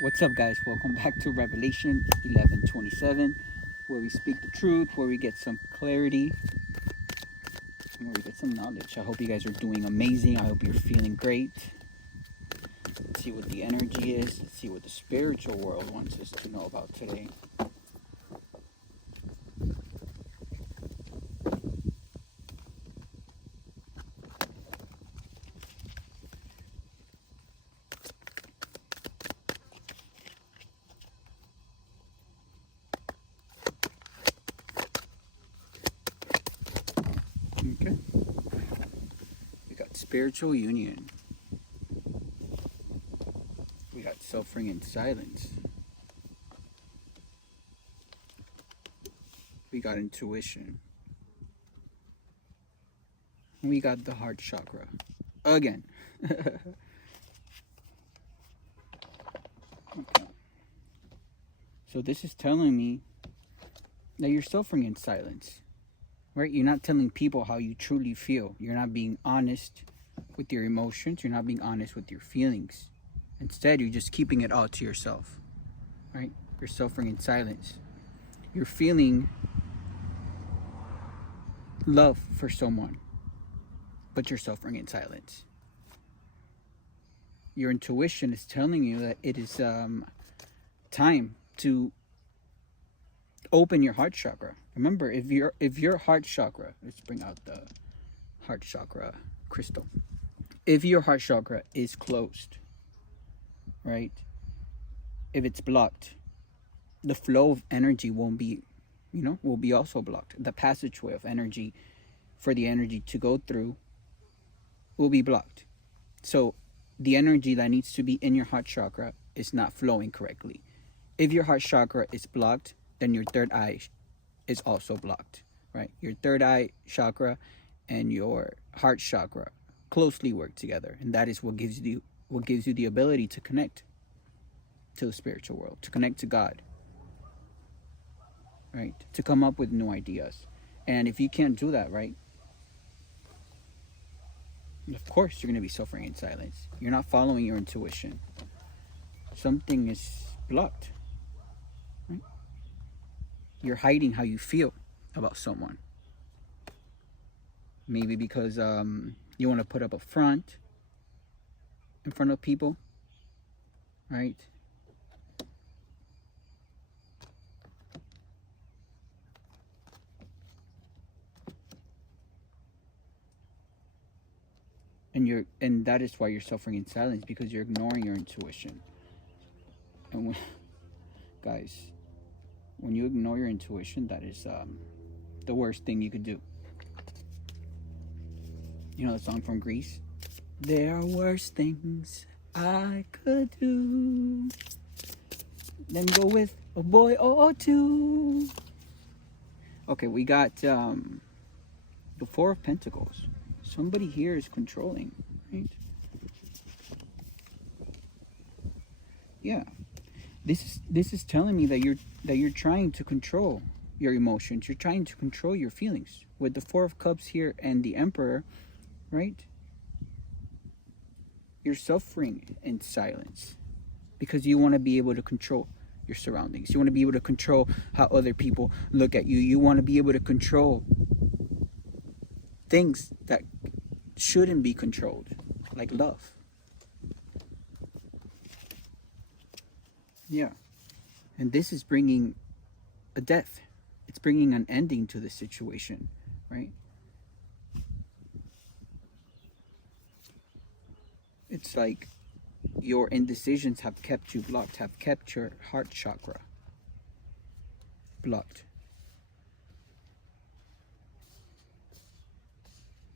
What's up, guys? Welcome back to Revelation 11:27, where we speak the truth, where we get some clarity, and where we get some knowledge. I hope you guys are doing amazing. I hope you're feeling great. Let's see what the energy is. Let's see what the spiritual world wants us to know about today. Okay. We got spiritual union. We got suffering in silence. We got intuition. We got the heart chakra. Again. Okay. So this is telling me that you're suffering in silence, right? You're not telling people how you truly feel. You're not being honest with your emotions. You're not being honest with your feelings. Instead, you're just keeping it all to yourself, right? You're suffering in silence. You're feeling love for someone, but you're suffering in silence. Your intuition is telling you that it is time to open your heart chakra. Remember, if your heart chakra, let's bring out the heart chakra crystal. If your heart chakra is closed, right? If it's blocked, the flow of energy won't be, will be also blocked. The passageway of energy for the energy to go through will be blocked. So the energy that needs to be in your heart chakra is not flowing correctly. If your heart chakra is blocked, then your third eye is also blocked, right? Your third eye chakra and your heart chakra closely work together, and that is what gives you the ability to connect to the spiritual world, to connect to God, right? To come up with new ideas. And if you can't do that, right, of course you're going to be suffering in silence. You're not following your intuition. Something is blocked, right? You're hiding how you feel about someone. Maybe because you want to put up a front in front of people, right? And that is why you're suffering in silence, because you're ignoring your intuition. And guys, when you ignore your intuition, that is the worst thing you could do. You know the song from Greece? There are worse things I could do than go with a boy or two. Okay, we got the Four of Pentacles. Somebody here is controlling, right? Yeah. This is telling me that you're trying to control your emotions. You're trying to control your feelings. With the Four of Cups here and the Emperor, right? You're suffering in silence because you want to be able to control your surroundings. You want to be able to control how other people look at you. You want to be able to control things that shouldn't be controlled, like love. Yeah. And this is bringing a death. It's bringing an ending to the situation, right? It's like your indecisions have kept you blocked, have kept your heart chakra blocked.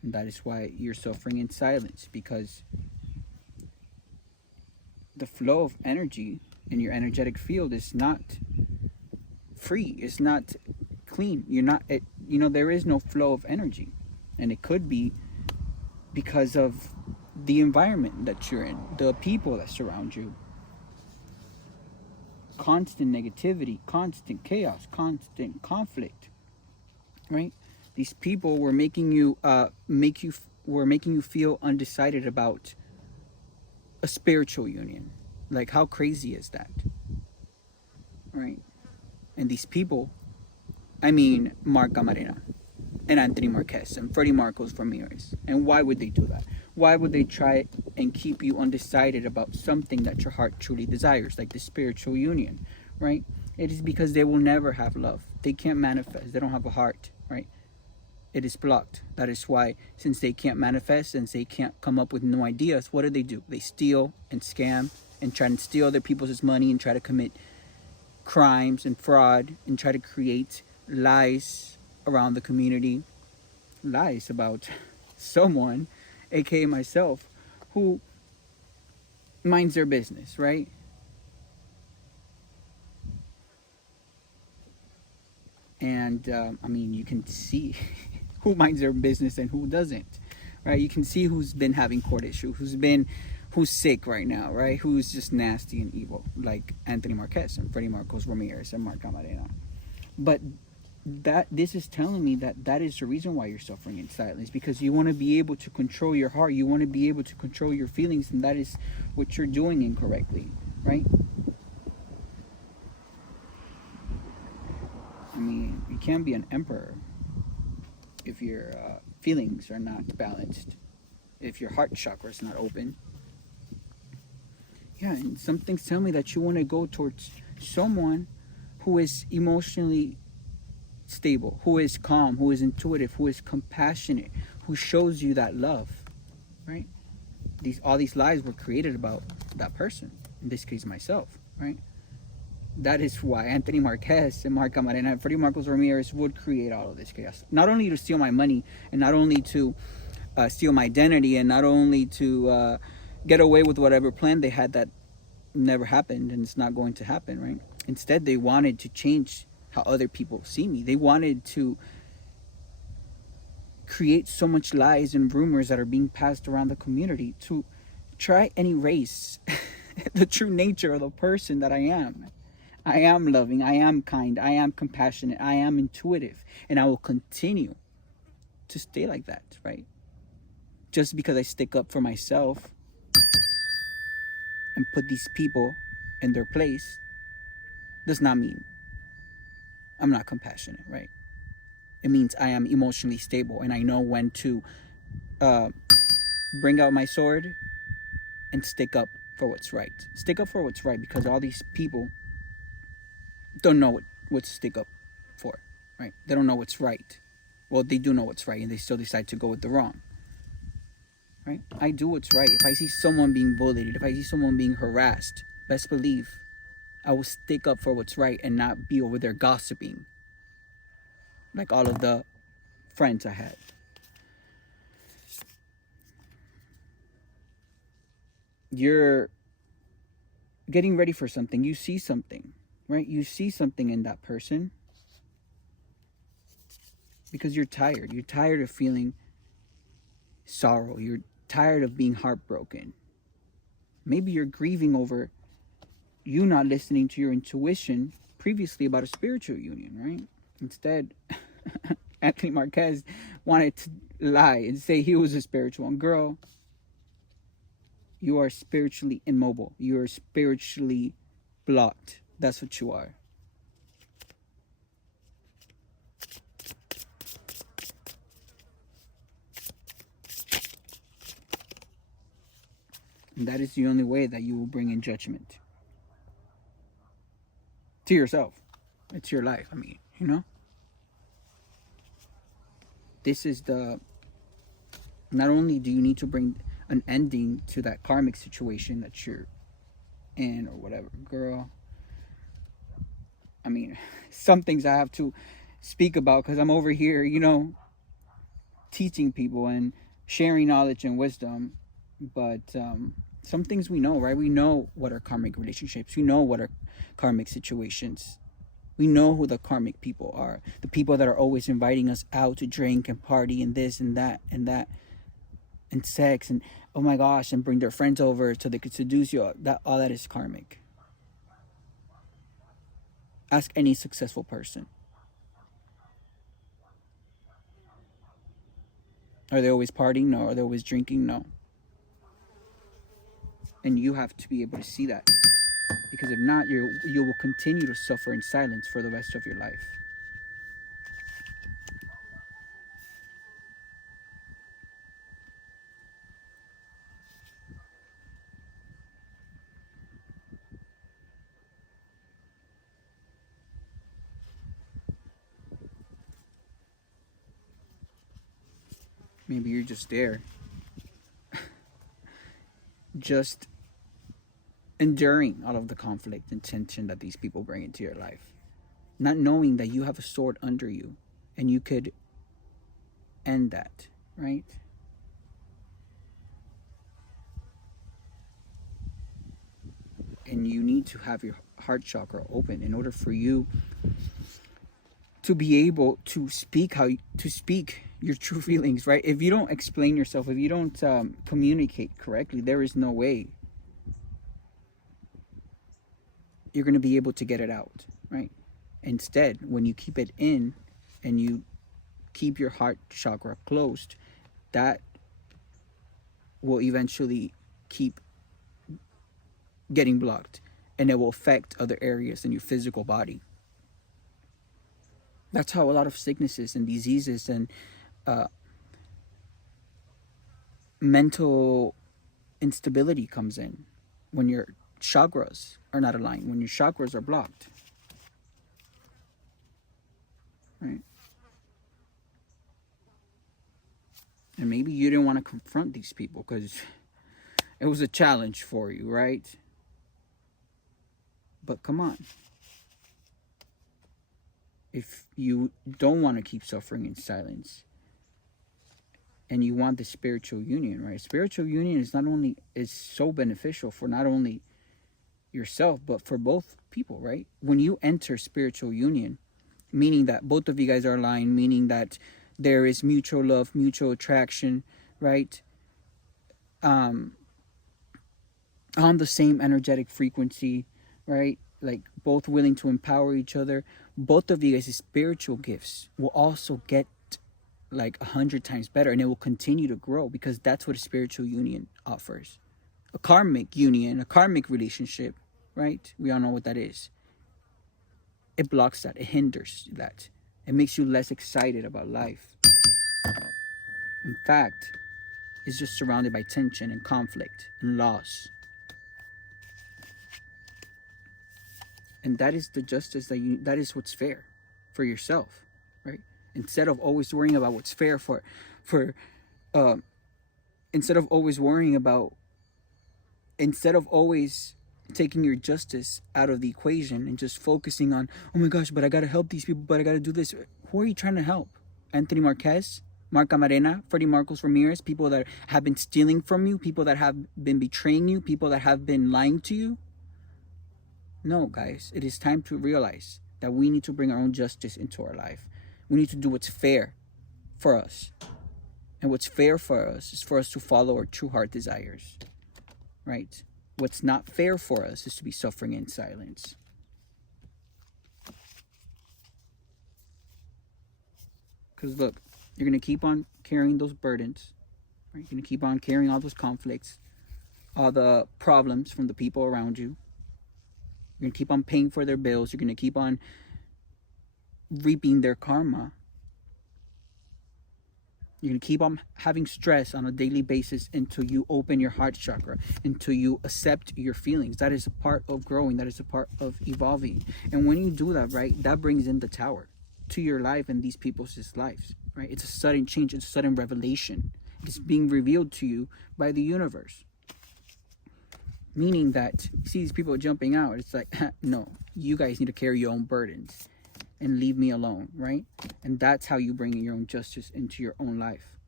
And that is why you're suffering in silence, because the flow of energy in your energetic field is not free, it's not clean. There is no flow of energy. And it could be because of the environment that you're in, the people that surround you. Constant negativity, constant chaos, constant conflict, right? These people were making you feel undecided about a spiritual union, Like, how crazy is that? Right? And these people, I mean, Mark Camarena and Anthony Marquez and Freddie Marcos Ramirez. And why would they do that? Why would they try and keep you undecided about something that your heart truly desires, like the spiritual union, right? It is because they will never have love. They can't manifest. They don't have a heart, right? It is blocked. That is why, since they can't manifest, since they can't come up with new ideas, what do? They steal and scam and try and steal other people's money and try to commit crimes and fraud and try to create lies around the community, lies about someone, aka myself, who minds their business, right? And I mean, you can see who minds their business and who doesn't, right? You can see who's been having court issue, who's sick right now, right? Who's just nasty and evil, like Anthony Marquez and Freddie Marcos Ramirez and Mark Camarena. But that this is telling me that that is the reason why you're suffering in silence, because you want to be able to control your heart, you want to be able to control your feelings, and that is what you're doing incorrectly, right? I mean, you can't be an emperor if your feelings are not balanced, if your heart chakra is not open. Yeah, and some things tell me that you want to go towards someone who is emotionally stable, who is calm, who is intuitive, who is compassionate, who shows you that love, right? All these lies were created about that person, in this case myself, right? That is why Anthony Marquez and Mark Camarena and Freddie Marcos Ramirez would create all of this chaos. Not only to steal my money and not only to steal my identity and not only to get away with whatever plan they had that never happened and it's not going to happen, right? Instead, they wanted to change how other people see me. They wanted to create so much lies and rumors that are being passed around the community to try and erase the true nature of the person that I am. I am loving, I am kind, I am compassionate, I am intuitive, and I will continue to stay like that, right? Just because I stick up for myself and put these people in their place does not mean I'm not compassionate, right? It means I am emotionally stable and I know when to uh, bring out my sword and stick up for what's right. Stick up for what's right, because all these people don't know what to stick up for, right? They don't know what's right. Well, they do know what's right and they still decide to go with the wrong, right? I do what's right. If I see someone being bullied, if I see someone being harassed, best believe I will stick up for what's right and not be over there gossiping like all of the friends I had. You're getting ready for something, you see something, right? You see something in that person because you're tired. You're tired of feeling sorrow. You're tired of being heartbroken. Maybe you're grieving over you not listening to your intuition previously about a spiritual union, right? Instead, Anthony Marquez wanted to lie and say he was a spiritual one. Girl, you are spiritually immobile. You are spiritually blocked. That's what you are. And that is the only way that you will bring in judgment to yourself. It's your life. I mean, you know? This is the. Not only do you need to bring an ending to that karmic situation that you're in or whatever, girl. I mean, some things I have to speak about because I'm over here, you know, teaching people and sharing knowledge and wisdom. But some things we know, right? We know what are karmic relationships. We know what are karmic situations. We know who the karmic people are. The people that are always inviting us out to drink and party and this and that and that and sex and oh my gosh, and bring their friends over so they could seduce you. That all that is karmic. Ask any successful person. Are they always partying? No. Are they always drinking? No. And you have to be able to see that, because if not, you will continue to suffer in silence for the rest of your life. Maybe you're just there, just enduring all of the conflict and tension that these people bring into your life, not knowing that you have a sword under you and you could end that, right? And you need to have your heart chakra open in order for you to be able to speak to speak your true feelings, right? If you don't explain yourself, if you don't communicate correctly, there is no way you're going to be able to get it out, right? Instead, when you keep it in and you keep your heart chakra closed, that will eventually keep getting blocked, and it will affect other areas in your physical body. That's how a lot of sicknesses and diseases and mental instability comes in, when your chakras are not aligned, when your chakras are blocked, right? And maybe you didn't want to confront these people because it was a challenge for you, right? But come on. If you don't want to keep suffering in silence and you want the spiritual union, right? Spiritual union is so beneficial for not only yourself, but for both people, right? When you enter spiritual union, meaning that both of you guys are aligned, meaning that there is mutual love, mutual attraction, right? On the same energetic frequency, right? Like both willing to empower each other. Both of you guys' spiritual gifts will also get like 100 times better, and it will continue to grow, because that's what a spiritual union offers. A karmic union, a karmic relationship, right? We all know what that is. It blocks that. It hinders that. It makes you less excited about life. In fact, it's just surrounded by tension and conflict and loss. And that is the justice that is what's fair for yourself, right? Instead of always worrying about what's fair uh, instead of always worrying about, instead of always taking your justice out of the equation and just focusing on, oh my gosh, but I gotta help these people, but I gotta do this. Who are you trying to help? Anthony Marquez, Mark Camarena, Freddie Marcos Ramirez, people that have been stealing from you, people that have been betraying you, people that have been lying to you? No, guys, it is time to realize that we need to bring our own justice into our life. We need to do what's fair for us. And what's fair for us is for us to follow our true heart desires, right? What's not fair for us is to be suffering in silence. Because look, you're going to keep on carrying those burdens, right? You're going to keep on carrying all those conflicts, all the problems from the people around you. You're going to keep on paying for their bills. You're going to keep on reaping their karma. You're going to keep on having stress on a daily basis until you open your heart chakra, until you accept your feelings. That is a part of growing. That is a part of evolving. And when you do that, right, that brings in the tower to your life and these people's lives, right? It's a sudden change. It's a sudden revelation. It's being revealed to you by the universe. Meaning that you see these people jumping out. It's like, no, you guys need to carry your own burdens and leave me alone, right? And that's how you bring in your own justice into your own life.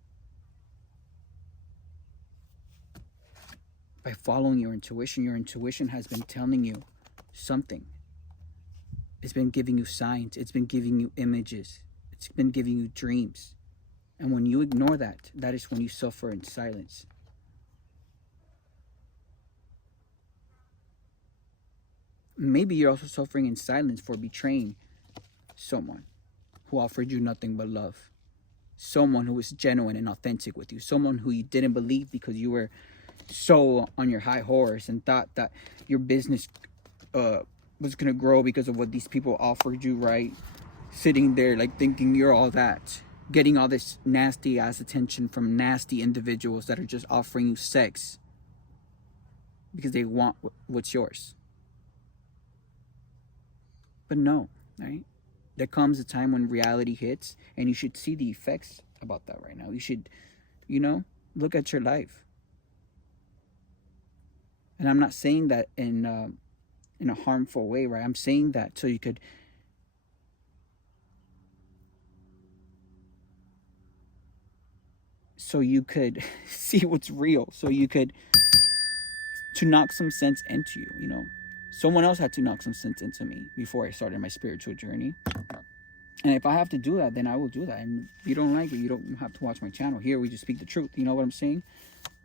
By following your intuition. Your intuition has been telling you something. It's been giving you signs. It's been giving you images. It's been giving you dreams. And when you ignore that, that is when you suffer in silence. Maybe you're also suffering in silence for betraying someone who offered you nothing but love. Someone who was genuine and authentic with you. Someone who you didn't believe because you were so on your high horse and thought that your business was gonna grow because of what these people offered you, right? Sitting there like thinking you're all that, getting all this nasty ass attention from nasty individuals that are just offering you sex because they want what's yours. But no, right? There comes a time when reality hits, and you should see the effects about that right now. You should, you know, look at your life. And I'm not saying that in a harmful way, right? I'm saying that so you could see what's real, so you could to knock some sense into you, you know. Someone else had to knock some sense into me before I started my spiritual journey. And if I have to do that, then I will do that. And if you don't like it, you don't have to watch my channel. Here we just speak the truth. You know what I'm saying?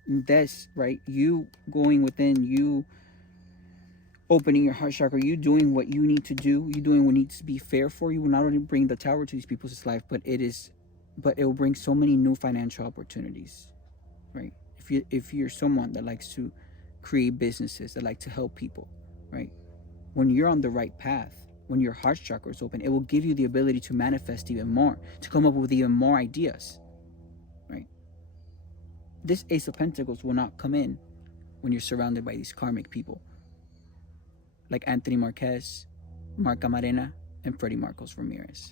And that's right. You going within, you opening your heart chakra, you doing what you need to do, you doing what needs to be fair for you will not only bring the tower to these people's life, but it will bring so many new financial opportunities, right? If you're someone that likes to create businesses, that like to help people, right? When you're on the right path, when your heart chakra is open, it will give you the ability to manifest even more, to come up with even more ideas, right? This Ace of Pentacles will not come in when you're surrounded by these karmic people like Anthony Marquez, Mark Camarena, and Freddie Marcos Ramirez.